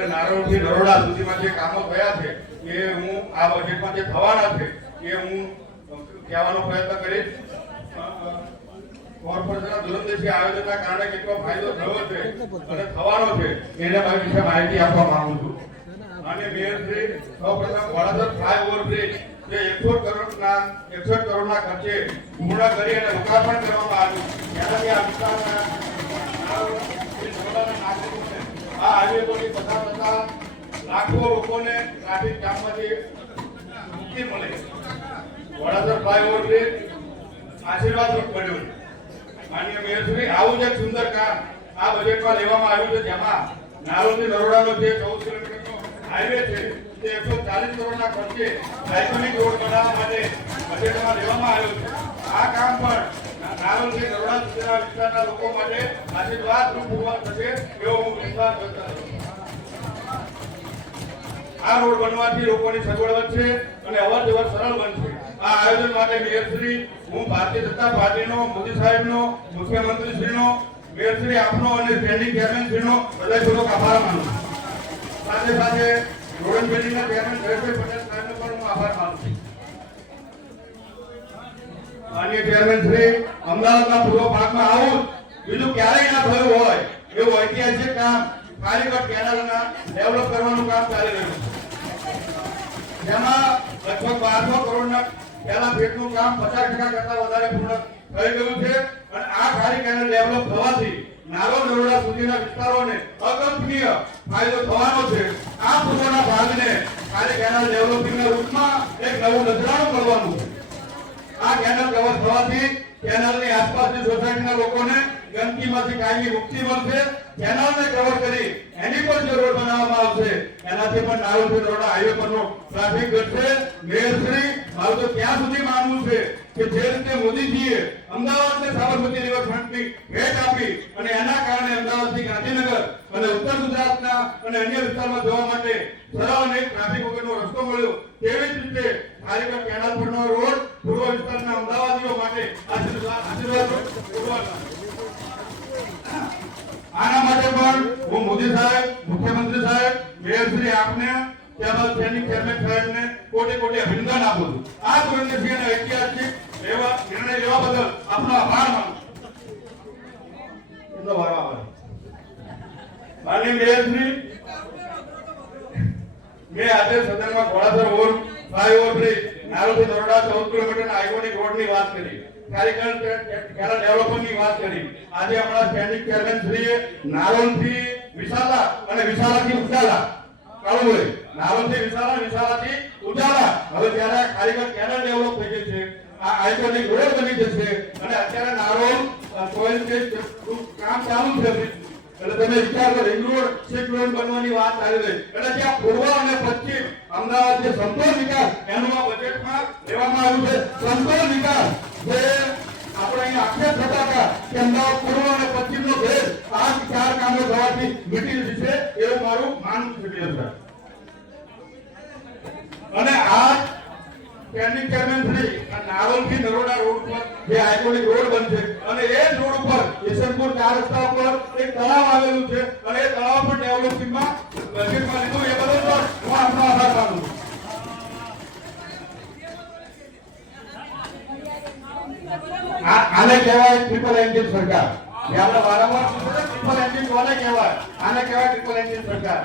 એટલે નારોલથી નરોડા સુધીમાં જે કામો થયા છે એ હું આ બજેટમાં જે થવાના છે એ હું કહેવાનો પ્રયત્ન કરીશ. કોર્પોરેશનના દૂરંદેશી આયોજનના કારણે કેટલો ફાયદો થયો છે અને થવાનો છે એના વિશે માહિતી આપવા માંગુ છું. અને મેયરશ્રી સૌપ્રથમ વડાસર ફ્લાયઓવર બ્રિજ જે 61 કરોડના ખર્ચે પૂર્ણ કરી અને લોકાર્પણ કરવામાં આવ્યું. એનાથી આ વિસ્તારના આ હાઈવે પરની પસાર થતા લાખો લોકોને ટ્રાફિક જામમાંથી મુક્તિ મળે. વડાસર ફ્લાયઓવર બ્રિજ આશીર્વાદરૂપ બન્યું. માનનીય મેયરશ્રી, આવું જ એક સુંદર કામ આ બજેટમાં લેવામાં આવ્યું છે, જેમાં નારોલથી નરોડાનો જે 14 કિલોમીટરનો હાઈવે છે તે 140 કરોડના ખર્ચે આઇકોનિક રોડ બનાવવા માટે બજેટમાં લેવામાં આવ્યો છે. આ કામ પણ નારોલથી નરોડા સુધીના વિસ્તારના લોકો માટે આશીર્વાદરૂપ થશે એવો હું વિશ્વાસ કરતો છું. આ રોડ બનવાથી લોકોની સગવડ વધશે અને અવર જવર સરળ બનશે. આ આયોજન માટે મેયરશ્રી, હું ભારતીય જનતા પાર્ટીનો, મોદી સાહેબનો, મુખ્યમંત્રીશ્રીનો, મેયરશ્રી આપનો અને સ્ટેન્ડિંગ ચેરમેનશ્રીનો હૃદયપૂર્વક આભાર માનું છું. સાથે સાથે રોડ બિલ્ડિંગના ચેરમેન જયેશભાઈ પટેલ સાહેબનો પણ હું આભાર માનું છું. માનનીય ચેરમેનશ્રી, અમદાવાદના પૂર્વ ભાગમાં આવું બીજું ક્યારેય ના થયું હોય એવું ઐતિહાસિક કામ કાલીકટ કેનાલના ડેવલપ કરવાનું કામ ચાલી રહ્યું છે, જેમાં લગભગ 1200 કરોડના પહેલા ફેટનું કામ 50% કરતા વધારે પૂર્ણ થઈ ગયું છે. અને આ ખારી કેનાલ ડેવલપ થવાથી નારોલ નરોડા સુધીના વિસ્તારોને અકલ્પનીય ફાયદો થવાનો છે. આ પૂર્વના ભાગને ખારી કેનાલ ડેવલપિંગના રૂપમાં એક નવું નજરાણું મળવાનું છે. આ કેનાલ કવર થવાથી કેનાલની આસપાસની સોસાયટીના લોકોને ગંદકીમાંથી કાયમી મુક્તિ મળશે. કેનાલને કવર કરી એની પર જે રોડ બનાવવામાં આવશે એનાથી પણ નારોલથી નરોડા હાઈવે પરનો ટ્રાફિક ઘટશે. મેયરશ્રી, મારું તો ત્યાં સુધી માનવું છે કે જે રીતે મોદીજીએ અમદાવાદને સાબરમતી રિવરફ્રન્ટની ભેટ આપી અને એના કારણે અમદાવાદથી ગાંધીનગર અને ઉત્તર ગુજરાતના અને અન્ય વિસ્તારમાં જવા માટે સરળ અને ટ્રાફિક વગરનો રસ્તો મળ્યો, તેવી જ રીતે કાલીકટ કેનાલ પરનો રોડ પૂર્વ વિસ્તારના અમદાવાદીઓ માટે આશીર્વાદ. આના માટે પણ હું મોદી સાહેબ, મુખ્યમંત્રી સાહેબ, મેયરશ્રી આપને ત્યારબાદ સ્ટેન્ડિંગ ચેરમેન સાહેબને કોટી કોટી અભિનંદન આપું છું. આ દૂરંદેશીનો ઐતિહાસિક નિર્ણય લેવા બદલ આપનો આભાર માનું છું. માનનીય મેયરશ્રી, મેં આજે સદનમાં ઘોડાસર ફ્લાયઓવર બ્રિજ, નારોલથી નરોડા 14 કિલોમીટરના આઇકોનિક રોડની વાત કરી, કાલીકટ કેનાલ ડેવલપમેન્ટની વાત કરી. આજે આપણા સ્ટેન્ડિંગ ચેરમેન શ્રીએ નારોલથી વિશાલા અને વિશાલાથી ઉજાલા કાળુભાઈ, નારોલથી વિશાલા, વિશાલાથી ઉજાલા, હવે ત્યારે કાલીકટ કેનાલ ડેવલપ થઈ ગઈ છે. આ આઇકોનિક રોડ બની જશે અને અત્યારે નારોલ સોઇલ ટેસ્ટ કામ ચાલુ છે. એટલે તમે વિચાર કરો, રિંગ રોડ 6 કિલોમીટર બનવાની વાત ચાલી રહી. એટલે ત્યાં પૂર્વ અને પશ્ચિમ અમદાવાદ જે સમતોલ વિકાસ એનું આ બજેટમાં લેવામાં આવ્યું છે. સમતોલ વિકાસ જે આપણે અહીં આક્ષેપ થતા હતા કે અમદાવાદ પૂર્વ અને પશ્ચિમનો ભેદ આ 4 કામો થવાથી મીટી જશે એવું મારું માનવું છે. અને આ સ્ટેન્ડિંગ ચેરમેન શ્રી નારોલથી નરોડા રોડ પર જે આઇકોનિક રોડ બનશે અને એ જ રોડ ઉપર ઈસનપુર 4 રસ્તા ઉપર એક તળાવ આવેલું છે અને એ તળાવ પર ડેવલપિંગમાં બજેટમાં લીધું, એ બદલ પણ હું આપનો આભાર માનું છું. આને કહેવાય ટ્રિપલ એન્જિન સરકાર. આપણે વારંવાર ટ્રિપલ એન્જિન કોને કહેવાય? આને કહેવાય ટ્રિપલ એન્જિન સરકાર.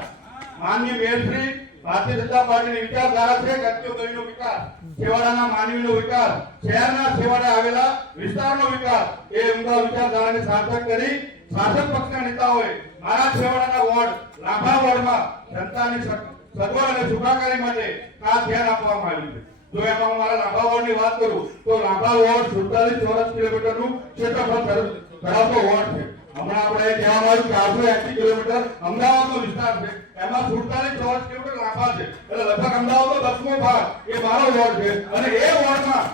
માનનીય મેયરશ્રી, ભારતીય જનતા પાર્ટીની વિચારધારા છે કે અંત્યોદયનો વિકાસ, છેવાડાના માનવીનો વિકાસ, શહેરના છેવાડે આવેલા વિસ્તારનો વિકાસ, એ ઉમદા વિચારધારાને સાર્થક કરી શાસક પક્ષના નેતાઓએ મારા છેવાડાના વોર્ડ લાંભા વોર્ડમાં જનતાની સગવડ અને સુખાકારી માટે ખાસ ધ્યાન આપવામાં આવ્યું છે. જો એમાં હું મારા લાંભા વોર્ડની વાત કરું તો લાંભા વોર્ડ 47 ચોરસ કિલોમીટરનું ક્ષેત્રફળ ધરાવતો વોર્ડ છે. હમણાં આપણે કહેવામાં આવ્યું કે 880 કિલોમીટર અમદાવાદનો વિસ્તાર છે, એમાં 47 ચોરસ કિલોમીટર લાંબા છે. એટલે લગભગ અમદાવાદનો 10મો ભાગ એ મારો વોર્ડ છે. અને એ વોર્ડમાં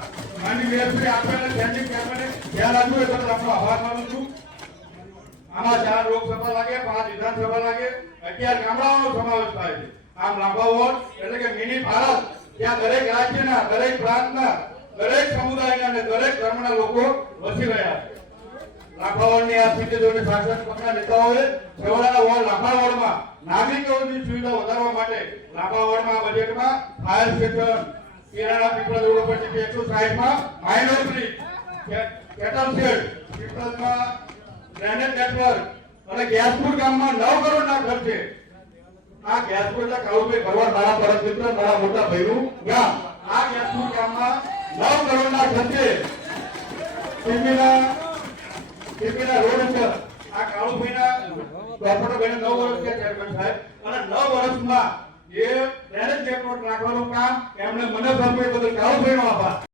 માનની મેયરશ્રી આપેલા સ્ટેન્ડિંગ ચેરમેને ધ્યાન આપ્યું, એ બદલ આપનો આભાર માનું છું. આમાં 4 લોકસભા લાગે, 5 વિધાનસભા લાગે, 11 ગામડાઓનો સમાવેશ થાય છે. આમ લાંબા વોર્ડ એટલે કે મિની ભારત, જ્યાં દરેક રાજ્યના, દરેક પ્રાંતના, દરેક સમુદાયના અને દરેક ધર્મના લોકો વસી રહ્યા છે. લાખાવડની આ સીટે જોઈને શાસક પક્ષના નેતાઓએ છેવાડાના વોર્ડ લાખાવડમાં નાગરિકોની સુવિધા વધારવા માટે લાખાવડમાં બજેટમાં fire station, Kirana Pipla road ઉપર 160 માં માઇનોરિટી કેટલ શેડ, પીપળામાં ડ્રેનેજ નેટવર્ક અને ગેસપુર ગામમાં 9 કરોડના ખર્ચે આ ગેસપુરના કાળુભાઈ ભરવાડ મારા પરમ મિત્ર મારા મોટા ભાઈનું ગામ આ ગેસપુર ગામમાં 9 કરોડના ખર્ચે ટીપીના રોડ ઉપર આ કાળુભાઈના કોર્પોરેટર ભાઈને 9 વર્ષ થયા ચેરમેન સાહેબ અને 9 વર્ષમાં એ ડ્રેનેજ નેટવર્ક રાખવાનું કામ એમણે મને સોંપ્યું બદલ કાળુભાઈનો આભાર.